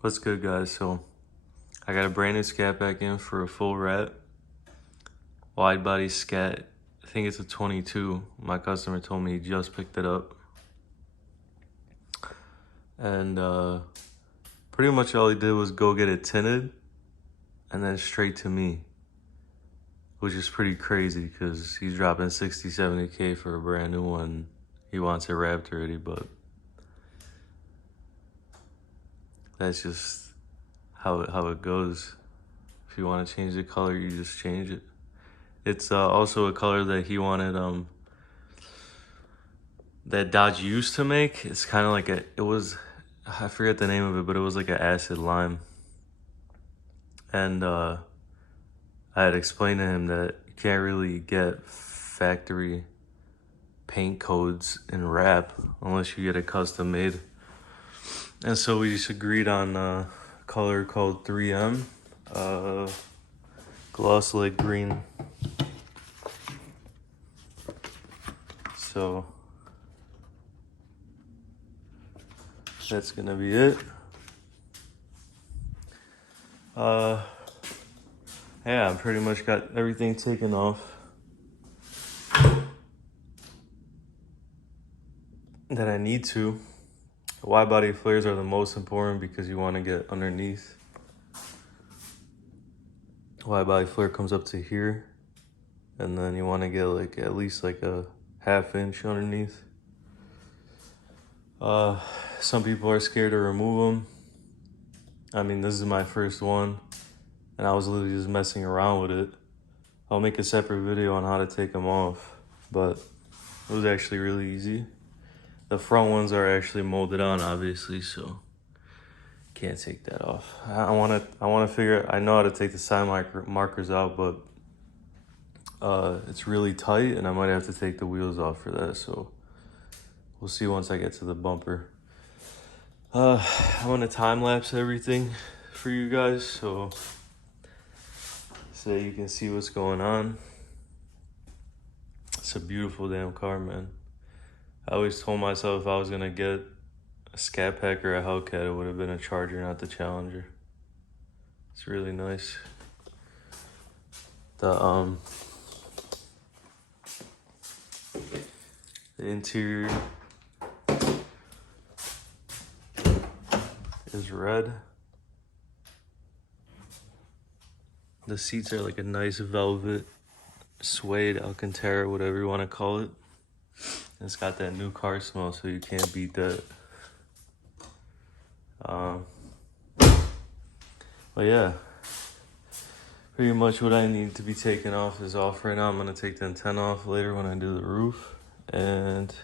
What's good, guys? So I got a brand new ScatPack in for a full wrap. Widebody Scat. I think it's a 22. My customer told me he just picked it up. And pretty much all he did was go get it tinted and then straight to me, which is pretty crazy because he's dropping 60, 70K for a brand new one. He wants it wrapped already, but that's just how it goes. If you want to change the color, you just change it. It's also a color that he wanted, that Dodge used to make. It's kind of like I forget the name of it, but it was like an acid lime. And I had explained to him that you can't really get factory paint codes in wrap unless you get it custom made. And so we just agreed on a color called 3M, gloss light green. So that's gonna be it. Yeah, I pretty much got everything taken off that I need to. Wide body flares are the most important because you want to get underneath. Wide body flare comes up to here, and then you want to get like at least like a ½ inch underneath. Some people are scared to remove them. I mean, this is my first one, and I was literally just messing around with it. I'll make a separate video on how to take them off, but it was actually really easy. The front ones are actually molded on, obviously, so can't take that off. I wanna figure. I know how to take the side markers out, but it's really tight, and I might have to take the wheels off for that. So we'll see once I get to the bumper. I'm gonna time lapse everything for you guys, so you can see what's going on. It's a beautiful damn car, man. I always told myself if I was gonna get a ScatPack or a Hellcat, it would have been a Charger, not the Challenger. It's really nice. The interior is red. The seats are like a nice velvet, suede, Alcantara, whatever you want to call it. It's got that new car smell, so you can't beat that. But yeah, pretty much what I need to be taken off is off right now. I'm gonna take the antenna off later when I do the roof. And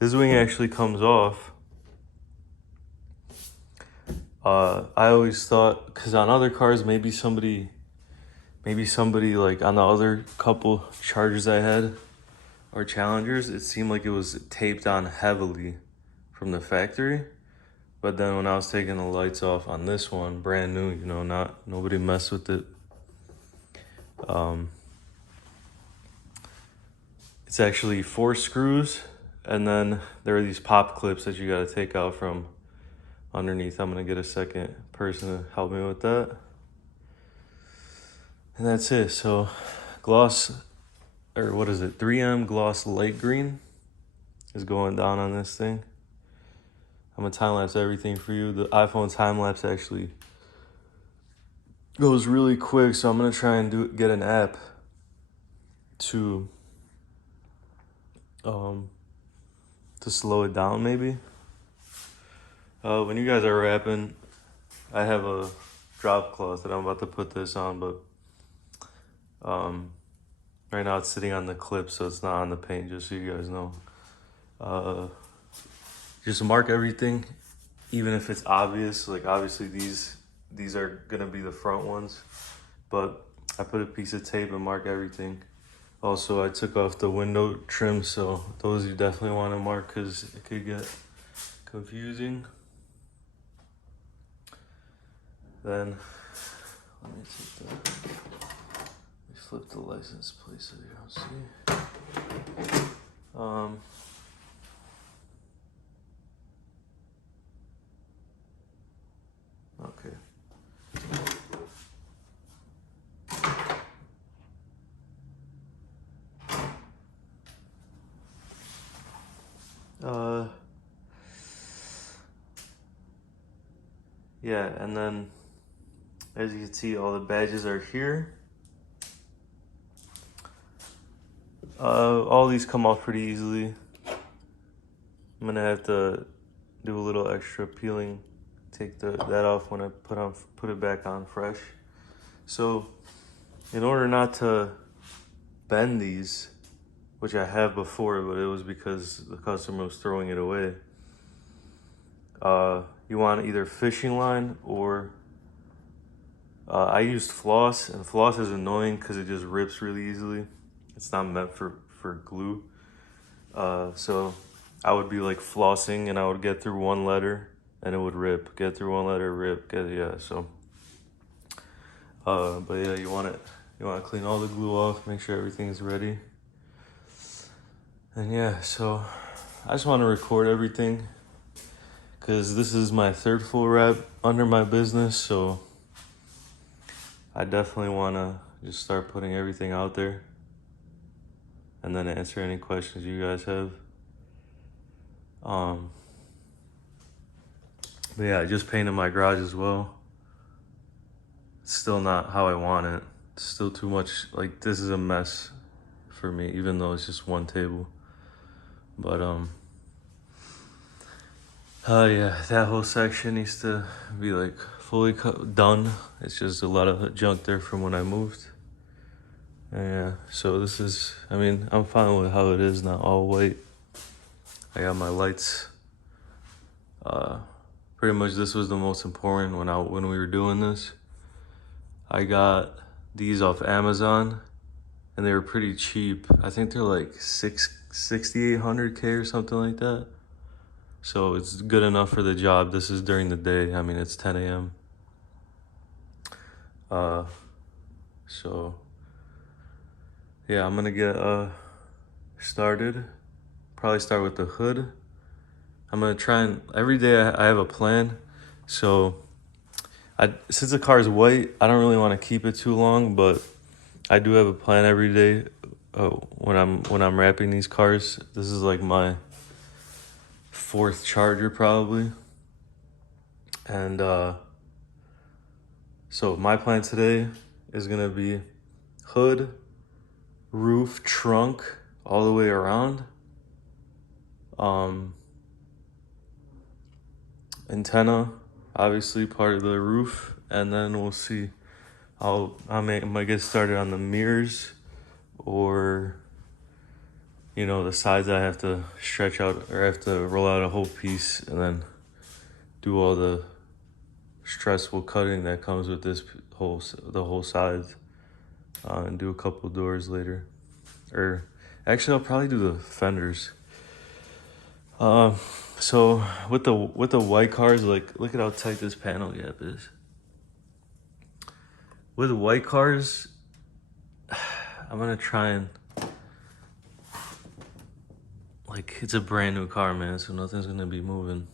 this wing actually comes off. I always thought, cause on other cars, maybe somebody like on the other couple Chargers I had, or Challengers, it seemed like it was taped on heavily from the factory. But then when I was taking the lights off on this one, brand new, you know, nobody messed with it. It's actually 4 screws, and then there are these pop clips that you gotta take out from underneath. I'm gonna get a second person to help me with that. And that's it. So gloss, or what is it, 3M gloss light green is going down on this thing. I'm gonna time lapse everything for you. The iPhone time lapse actually goes really quick, so I'm gonna try and get an app to slow it down maybe. When you guys are wrapping, I have a drop cloth that I'm about to put this on, but right now it's sitting on the clip, so it's not on the paint, just so you guys know. Just mark everything, even if it's obvious. Like obviously these are gonna be the front ones, but I put a piece of tape and mark everything. Also, I took off the window trim, so those you definitely want to mark because it could get confusing. Then let me flip the license plate so you don't see. yeah, and then as you can see, all the badges are here. All these come off pretty easily. I'm gonna have to do a little extra peeling, take that off when I put it back on fresh. So in order not to bend these, which I have before, but it was because the customer was throwing it away, you want either fishing line or I used floss, and floss is annoying because it just rips really easily. It's not meant for glue. So I would be like flossing and I would get through one letter and it would rip. Get through one letter, rip, yeah, so. But yeah, you want to clean all the glue off, make sure everything's ready. And yeah, so I just want to record everything because this is my third full wrap under my business, so I definitely want to just start putting everything out there and then answer any questions you guys have. But yeah, I just painted my garage as well. It's still not how I want it. It's still too much, like this is a mess for me, even though it's just one table. But yeah, that whole section needs to be like fully done. It's just a lot of junk there from when I moved. And yeah, so this is, I mean, I'm fine with how it is, not all white. I got my lights. Pretty much this was the most important when we were doing this. I got these off Amazon and they were pretty cheap. I think they're like 6,800K or something like that. So it's good enough for the job. This is during the day. I mean, it's 10 a.m. So yeah, I'm gonna get started. Probably start with the hood. I'm gonna try and every day I have a plan. So since the car is white, I don't really want to keep it too long, but I do have a plan every day. When I'm wrapping these cars, this is like my fourth Charger probably. And so my plan today is gonna be hood, roof, trunk, all the way around. Antenna, obviously part of the roof, and then we'll see. I might get started on the mirrors, or you know, the sides I have to stretch out, or I have to roll out a whole piece and then do all the stressful cutting that comes with the whole sides, and do a couple doors later. Or actually, I'll probably do the fenders. So with the white cars, like look at how tight this panel gap is. With white cars, I'm gonna try and, like, it's a brand new car, man, so nothing's gonna be moving.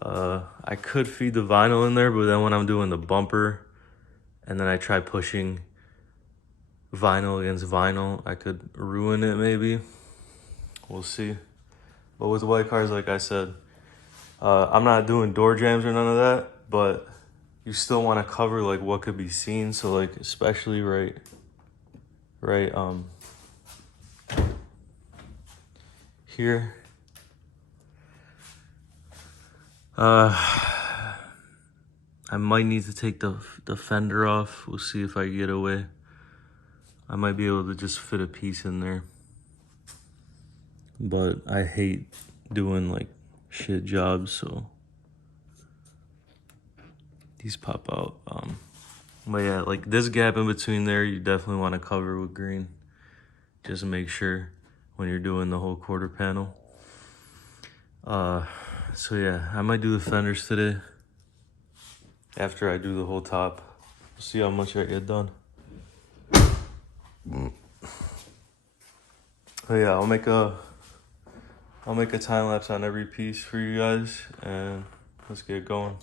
I could feed the vinyl in there, but then when I'm doing the bumper and then I try pushing vinyl against vinyl, I could ruin it maybe. We'll see. But with white cars, like I said, I'm not doing door jams or none of that, but you still want to cover like what could be seen. So like, especially right here. I might need to take the fender off. We'll see if I get away. I might be able to just fit a piece in there. But I hate doing like shit jobs, so these pop out. But yeah, like this gap in between there, you definitely want to cover with green. Just to make sure when you're doing the whole quarter panel. So yeah, I might do the fenders today after I do the whole top. We'll see how much I get done. But yeah, I'll make a time lapse on every piece for you guys, and let's get going.